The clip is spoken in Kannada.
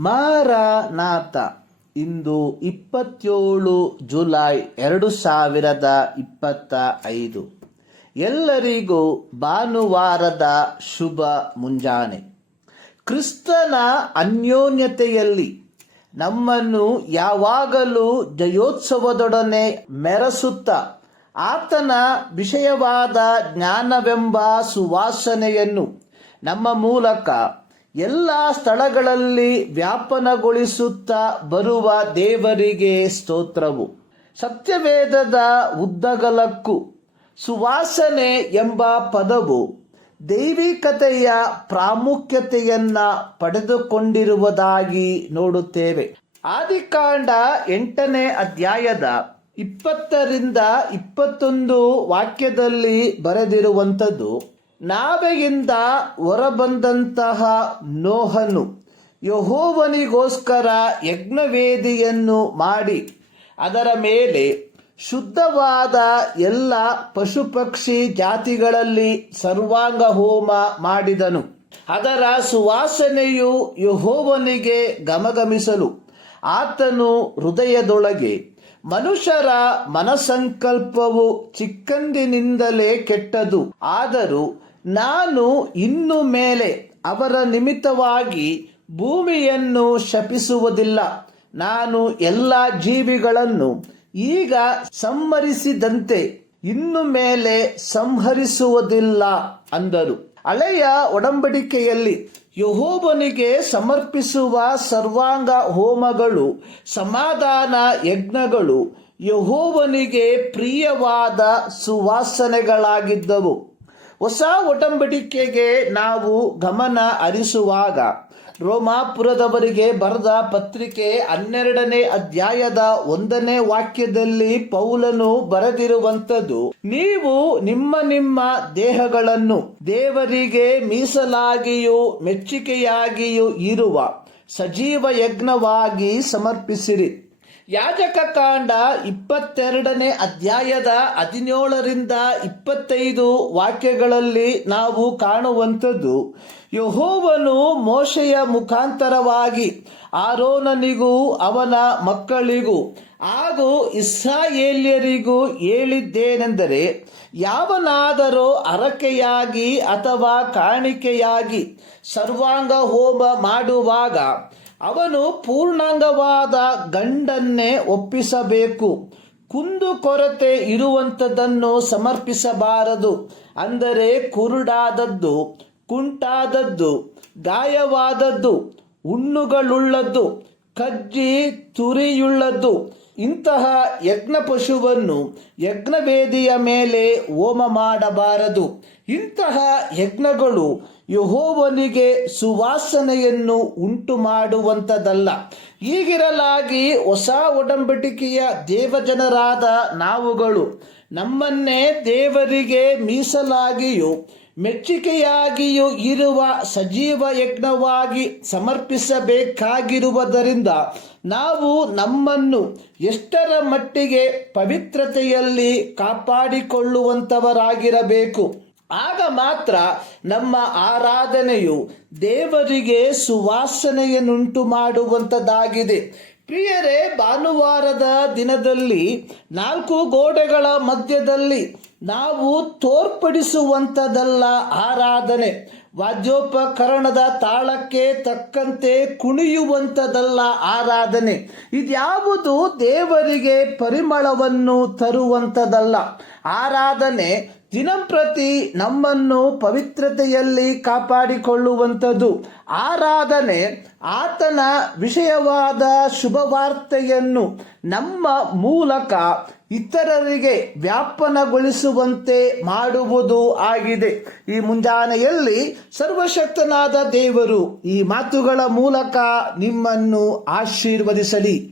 ಮಾರನಾಥ ಇಂದು ಇಪ್ಪತ್ತೇಳು ಜುಲೈ ಎರಡು ಸಾವಿರದ ಇಪ್ಪತ್ತ ಐದು. ಎಲ್ಲರಿಗೂ ಭಾನುವಾರದ ಶುಭ ಮುಂಜಾನೆ. ಕ್ರಿಸ್ತನ ಅನ್ಯೋನ್ಯತೆಯಲ್ಲಿ ನಮ್ಮನ್ನು ಯಾವಾಗಲೂ ಜಯೋತ್ಸವದೊಡನೆ ಮೆರೆಸುತ್ತ ಆತನ ವಿಷಯವಾದ ಜ್ಞಾನವೆಂಬ ಸುವಾಸನೆಯನ್ನು ನಮ್ಮ ಮೂಲಕ ಎಲ್ಲ ಸ್ಥಳಗಳಲ್ಲಿ ವ್ಯಾಪನಗೊಳಿಸುತ್ತಾ ಬರುವ ದೇವರಿಗೆ ಸ್ತೋತ್ರವು. ಸತ್ಯವೇದದ ಉದ್ದಗಲಕ್ಕೂ ಸುವಾಸನೆ ಎಂಬ ಪದವು ದೈವಿಕತೆಯ ಪ್ರಾಮುಖ್ಯತೆಯನ್ನ ಪಡೆದುಕೊಂಡಿರುವುದಾಗಿ ನೋಡುತ್ತೇವೆ. ಆದಿಕಾಂಡ ಎಂಟನೇ ಅಧ್ಯಾಯದ ಇಪ್ಪತ್ತರಿಂದ ಇಪ್ಪತ್ತೊಂದು ವಾಕ್ಯದಲ್ಲಿ ಬರೆದಿರುವಂಥದ್ದು ನಾವೆಯಿಂದ ಹೊರಬಂದಂತಹ ನೋಹನು ಯಹೋವನಿಗೋಸ್ಕರ ಯಜ್ಞವೇದಿಯನ್ನು ಮಾಡಿ ಅದರ ಮೇಲೆ ಶುದ್ಧವಾದ ಎಲ್ಲ ಪಶು ಪಕ್ಷಿ ಜಾತಿಗಳಲ್ಲಿ ಸರ್ವಾಂಗ ಹೋಮ ಮಾಡಿದನು. ಅದರ ಸುವಾಸನೆಯು ಯಹೋವನಿಗೆ ಗಮಗಮಿಸಲು ಆತನು ಹೃದಯದೊಳಗೆ ಮನುಷ್ಯರ ಮನಸಂಕಲ್ಪವು ಚಿಕ್ಕಂದಿನಿಂದಲೇ ಕೆಟ್ಟದು. ಆದರೂ ನಾನು ಇನ್ನು ಮೇಲೆ ಅವರ ನಿಮಿತ್ತವಾಗಿ ಭೂಮಿಯನ್ನು ಶಪಿಸುವುದಿಲ್ಲ. ನಾನು ಎಲ್ಲ ಜೀವಿಗಳನ್ನು ಈಗ ಸಂಹರಿಸಿದಂತೆ ಇನ್ನು ಮೇಲೆ ಸಂಹರಿಸುವುದಿಲ್ಲ ಅಂದರು. ಹಳೆಯ ಒಡಂಬಡಿಕೆಯಲ್ಲಿ ಯಹೋಬನಿಗೆ ಸಮರ್ಪಿಸುವ ಸರ್ವಾಂಗ ಹೋಮಗಳು, ಸಮಾಧಾನ ಯಜ್ಞಗಳು ಯಹೋವನಿಗೆ ಪ್ರಿಯವಾದ ಸುವಾಸನೆಗಳಾಗಿದ್ದವು. ಹೊಸ ಒಡಂಬಡಿಕೆಗೆ ನಾವು ಗಮನ ಹರಿಸುವಾಗ ರೋಮಾಪುರದವರಿಗೆ ಬರೆದ ಪತ್ರಿಕೆ ಹನ್ನೆರಡನೇ ಅಧ್ಯಾಯದ ಒಂದನೇ ವಾಕ್ಯದಲ್ಲಿ ಪೌಲನು ಬರೆದಿರುವಂಥದ್ದು, ನೀವು ನಿಮ್ಮ ನಿಮ್ಮ ದೇಹಗಳನ್ನು ದೇವರಿಗೆ ಮೀಸಲಾಗಿಯೂ ಮೆಚ್ಚುಗೆಯಾಗಿಯೂ ಇರುವ ಸಜೀವ ಯಜ್ಞವಾಗಿ ಸಮರ್ಪಿಸಿರಿ. ಯಾಜಕ ಕಾಂಡ ಇಪ್ಪತ್ತೆರಡನೇ ಅಧ್ಯಾಯದ ಹದಿನೇಳರಿಂದ ಇಪ್ಪತ್ತೈದು ವಾಕ್ಯಗಳಲ್ಲಿ ನಾವು ಕಾಣುವಂಥದ್ದು, ಯಹೋವನು ಮೋಶೆಯ ಮುಖಾಂತರವಾಗಿ ಆರೋನನಿಗೂ ಅವನ ಮಕ್ಕಳಿಗೂ ಹಾಗೂ ಇಸ್ರಾಯೇಲ್ಯರಿಗೂ ಹೇಳಿದ್ದೇನೆಂದರೆ, ಯಾವನಾದರೂ ಅರಕೆಯಾಗಿ ಅಥವಾ ಕಾಣಿಕೆಯಾಗಿ ಸರ್ವಾಂಗ ಹೋಮ ಮಾಡುವಾಗ ಅವನು ಪೂರ್ಣಾಂಗವಾದ ಗಂಡನ್ನೇ ಒಪ್ಪಿಸಬೇಕು. ಕುಂದು ಕೊರತೆ ಇರುವಂಥದ್ದನ್ನು ಸಮರ್ಪಿಸಬಾರದು. ಅಂದರೆ ಕುರುಡಾದದ್ದು, ಕುಂಟಾದದ್ದು, ಗಾಯವಾದದ್ದು, ಹುಣ್ಣುಗಳುಳ್ಳದ್ದು, ಕಜ್ಜಿ ತುರಿಯುಳ್ಳದ್ದು ಇಂತಹ ಯಜ್ಞ ಪಶುವನ್ನು ಯಜ್ಞವೇದಿಯ ಮೇಲೆ ಹೋಮ ಮಾಡಬಾರದು. ಇಂತಹ ಯಜ್ಞಗಳು ಯಹೋವನಿಗೆ ಸುವಾಸನೆಯನ್ನು ಉಂಟು ಮಾಡುವಂಥದ್ದಲ್ಲ ಹೀಗಿರಲಾಗಿ ಹೊಸ ಒಡಂಬಡಿಕೆಯ ದೇವಜನರಾದ ನಾವುಗಳು ನಮ್ಮನ್ನೇ ದೇವರಿಗೆ ಮೀಸಲಾಗಿಯೂ ಮೆಚ್ಚುಗೆಯಾಗಿಯೂ ಇರುವ ಸಜೀವ ಯಜ್ಞವಾಗಿ ಸಮರ್ಪಿಸಬೇಕಾಗಿರುವುದರಿಂದ ನಾವು ನಮ್ಮನ್ನು ಎಷ್ಟರ ಮಟ್ಟಿಗೆ ಪವಿತ್ರತೆಯಲ್ಲಿ ಕಾಪಾಡಿಕೊಳ್ಳುವಂಥವರಾಗಿರಬೇಕು ಆಗ ಮಾತ್ರ ನಮ್ಮ ಆರಾಧನೆಯು ದೇವರಿಗೆ ಸುವಾಸನೆಯನ್ನುಂಟು ಮಾಡುವಂಥದ್ದಾಗಿದೆ ಪ್ರಿಯರೇ, ಭಾನುವಾರದ ದಿನದಲ್ಲಿ, ನಾಲ್ಕು ಗೋಡೆಗಳ ಮಧ್ಯದಲ್ಲಿ ನಾವು ತೋರ್ಪಡಿಸುವಂಥದ್ದಲ್ಲ ಆರಾಧನೆ. ವಾದ್ಯೋಪಕರಣದ ತಾಳಕ್ಕೆ ತಕ್ಕಂತೆ ಕುಣಿಯುವಂಥದ್ದಲ್ಲ ಆರಾಧನೆ. ಇದ್ಯಾವುದು ದೇವರಿಗೆ ಪರಿಮಳವನ್ನು ತರುವಂಥದ್ದಲ್ಲ ಆರಾಧನೆ ದಿನಂಪ್ರತಿ ನಮ್ಮನ್ನು ಪವಿತ್ರತೆಯಲ್ಲಿ ಕಾಪಾಡಿಕೊಳ್ಳುವಂಥದ್ದು. ಆರಾಧನೆ ಆತನ ವಿಷಯವಾದ ಶುಭವಾರ್ತೆಯನ್ನು ನಮ್ಮ ಮೂಲಕ ಇತರರಿಗೆ ವ್ಯಾಪನಗೊಳಿಸುವಂತೆ ಮಾಡುವುದು ಆಗಿದೆ. ಈ ಮುಂಜಾನೆಯಲ್ಲಿ ಸರ್ವಶಕ್ತನಾದ ದೇವರು ಈ ಮಾತುಗಳ ಮೂಲಕ ನಿಮ್ಮನ್ನು ಆಶೀರ್ವದಿಸಲಿ.